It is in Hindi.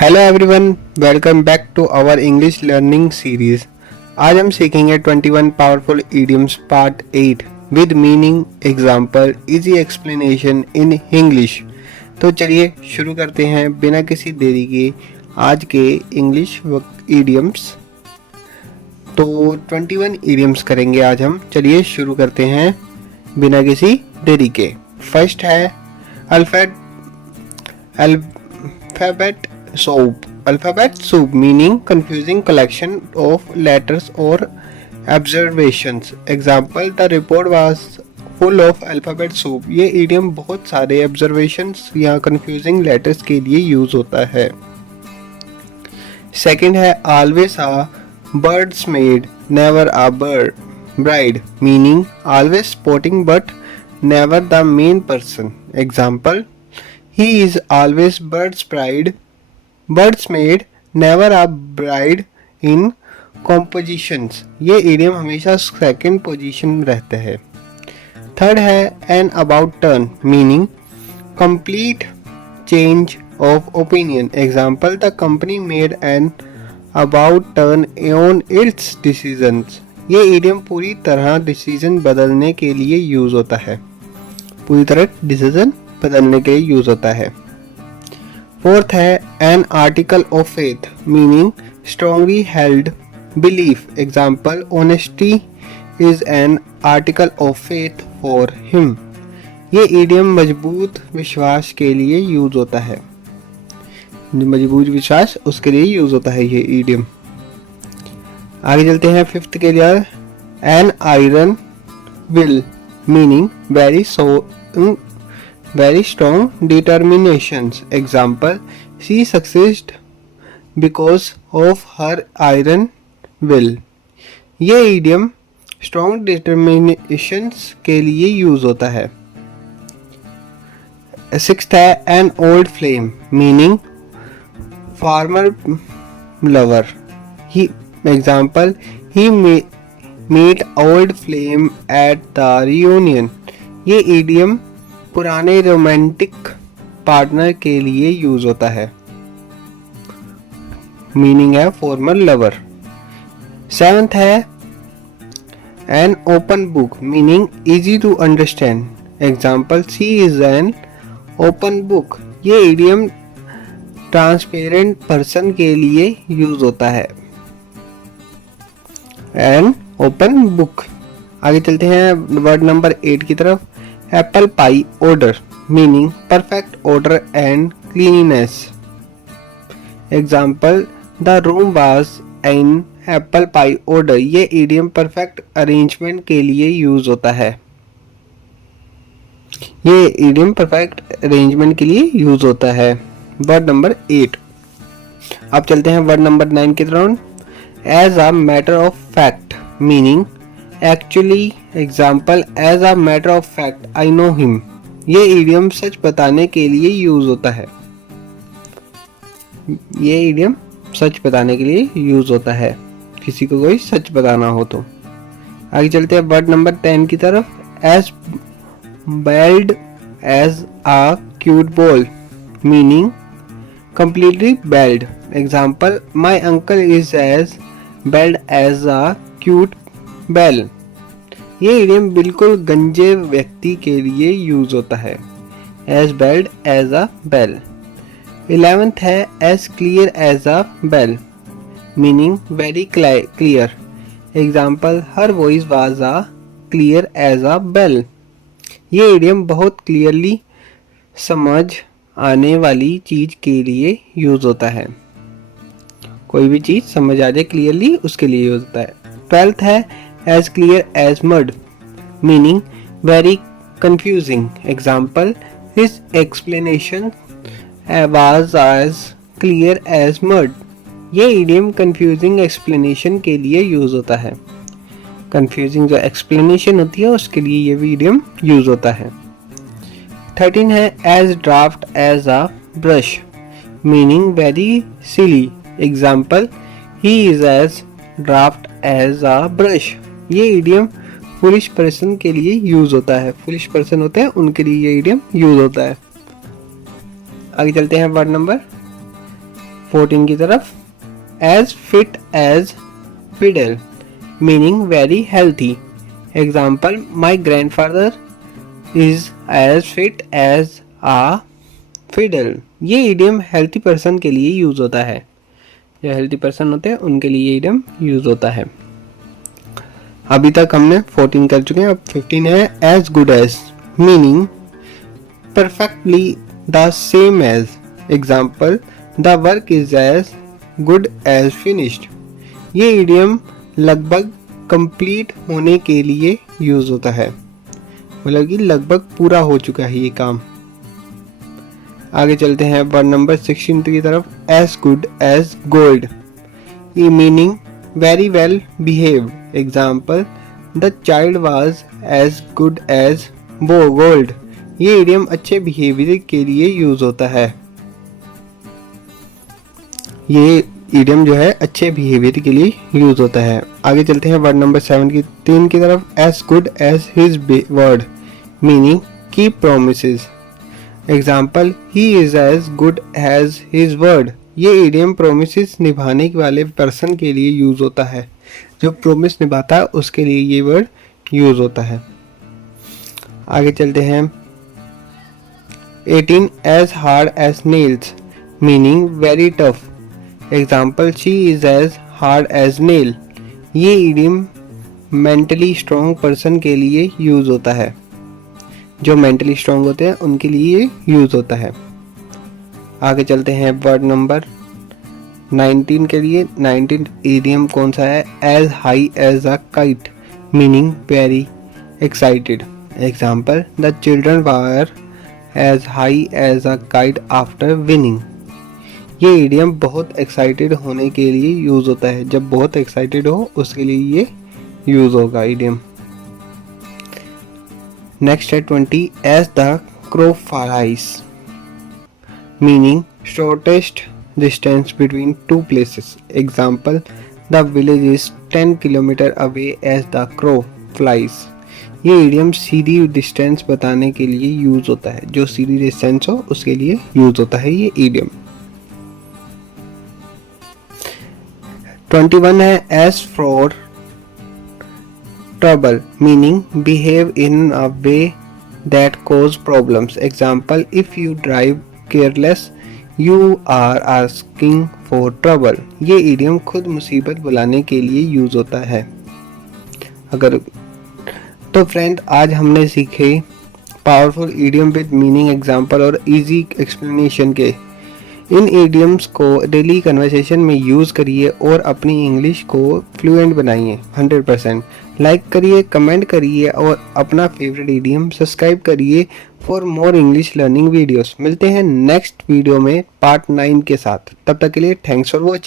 Hello everyone, welcome back to our English learning series. आज हम सीखेंगे 21 powerful idioms part 8 with meaning, example, easy explanation in English. तो चलिए शुरू करते हैं बिना किसी देरी के आज के इंग्लिश इडियम्स। तो 21 इडियम्स करेंगे आज हम। चलिए शुरू करते हैं बिना किसी देरी के। फर्स्ट है Alphabet soup meaning confusing collection of letters or observations. Example, the report was full of alphabet soup. ये idiom बहुत सारे observations या confusing letters के लिए यूज होता है। Second है always a bridesmaid, never a bride meaning always supporting but never the main person. Example, he is always bridesmaid, never a bride in compositions. ये idiom हमेशा सेकेंड पोजीशन में रहते हैं। थर्ड है an about turn meaning complete change of opinion. Example, the company made an about turn on its decisions. ये idiom पूरी तरह डिसीजन बदलने के लिए यूज होता है। पूरी तरह डिसीजन बदलने के लिए यूज होता है। फोर्थ है an article of faith meaning strongly held belief. Example, honesty is an article of faith for him. ये idiom मजबूत विश्वास के लिए यूज होता है। मजबूत विश्वास उसके लिए यूज होता है ये idiom। आगे चलते हैं फिफ्थ के लिए। an iron will meaning very strong determinations. Example, she succeeded because of her iron will. ये idiom strong determinations के लिए यूज होता है। सिक्स्थ है an old flame meaning farmer lover. Example, he meet old flame at the reunion. ये idiom पुराने रोमांटिक पार्टनर के लिए यूज होता है। मीनिंग है फॉर्मर लवर। सेवंथ है an open book meaning easy to understand. Example, she is an open book. ये idiom ट्रांसपेरेंट पर्सन के लिए यूज होता है। an open book। आगे चलते हैं वर्ड नंबर 8 की तरफ। Apple pie odor meaning perfect odor and cleanliness. Example, the room was in apple pie odor. ये idiom perfect arrangement के लिए यूज होता है। ये idiom perfect arrangement के लिए यूज होता है। Word number 8। अब चलते हैं वर्ड नंबर 9 की तरफ। As a matter of fact meaning actually. Example, as a matter of fact I know him. ये idiom सच बताने के लिए यूज होता है। ये idiom सच बताने के लिए यूज होता है, किसी को कोई सच बताना हो तो। आगे चलते हैं वर्ड नंबर 10 की तरफ। as bald as a cute ball meaning completely bald. Example, my uncle is as bald as a cute bell. ये idiom बिल्कुल गंजे व्यक्ति के लिए यूज होता है। as bald as a bell। 11th है as clear as a bell meaning very clear. Example, her voice was a clear as a bell. ये idiom बहुत क्लियरली समझ आने वाली चीज के लिए यूज होता है। कोई भी चीज समझ आ जाए क्लियरली उसके लिए यूज होता है। 12th है as clear as mud meaning very confusing. Example, his explanation was as clear as mud. ये idiom confusing explanation के लिए यूज होता है। confusing जो explanation होती है उसके लिए ये भी idiom यूज होता है। 13 है as daft as a brush meaning very silly. Example, he is as daft as a brush. ये idiom फुलिश पर्सन के लिए यूज होता है। फुलिश पर्सन होते हैं उनके लिए ये idiom यूज होता है। आगे चलते हैं वर्ड नंबर 14 की तरफ, as fit as fiddle, meaning very healthy. Example, my grandfather is as fit as a fiddle. ये idiom healthy person के लिए यूज होता है, जो हेल्थी पर्सन होते हैं उनके लिए ये idiom यूज होता है। अभी तक हमने 14 कर चुके हैं, अब 15 है as good as, meaning perfectly the same as. Example, the work is as good as finished. ये idiom लगभग कंप्लीट होने के लिए यूज होता है, मतलब कि लगभग पूरा हो चुका है ये काम। आगे चलते हैं वर्ड नंबर 16 की तरफ, as good as gold, ये meaning very well behaved. Example, the child was as good as gold. ये इडियम अच्छे बिहेवियर के लिए यूज होता है, ये इडियम जो है अच्छे बिहेवियर के लिए यूज होता है। आगे चलते हैं वर्ड नंबर 3 की तरफ, as good as his word, meaning keep promises. Example, he is as good as his word. ये इडियम प्रोमिसेस निभाने वाले पर्सन के लिए यूज होता है, जो प्रोमिस निभाता है उसके लिए ये वर्ड यूज होता है। आगे चलते हैं 18, as hard as nails, meaning very tough. Example, she is as hard as nail. ये इडियम मेंटली स्ट्रॉन्ग पर्सन के लिए यूज होता है, जो मेंटली स्ट्रॉन्ग होते हैं उनके लिए यूज होता है। आगे चलते हैं वर्ड नंबर 19 के लिए। 19 इडियम कौन सा है, as high as a kite, meaning very excited. Example, the children were as high as a kite after winning. ये इडियम बहुत एक्साइटेड होने के लिए यूज होता है, जब बहुत एक्साइटेड हो उसके लिए ये यूज होगा इडियम। नेक्स्ट है 20, as the crow flies, meaning shortest distance between two places. Example, the village is 10 kilometer away as the crow flies. ये इडियम सीधी डिस्टेंस बताने के लिए यूज होता है, जो सीधी डिस्टेंस हो उसके लिए यूज होता है ये इडियम। 21 है as for trouble, meaning behave in a way that cause problems. Example, if you drive careless, you are asking for trouble. ये इडियम खुद मुसीबत बुलाने के लिए यूज होता है। अगर तो फ्रेंड, आज हमने सीखे powerful idiom with meaning, example और इजी एक्सप्लेनेशन के। इन इडियम्स को डेली कन्वर्सेशन में यूज़ करिए और अपनी इंग्लिश को फ्लुएंट बनाइए 100%। लाइक करिए, कमेंट करिए और अपना फेवरेट इडियम सब्सक्राइब करिए for more English learning videos. मिलते हैं नेक्स्ट वीडियो में पार्ट 9 के साथ। तब तक के लिए थैंक्स फॉर वॉचिंग।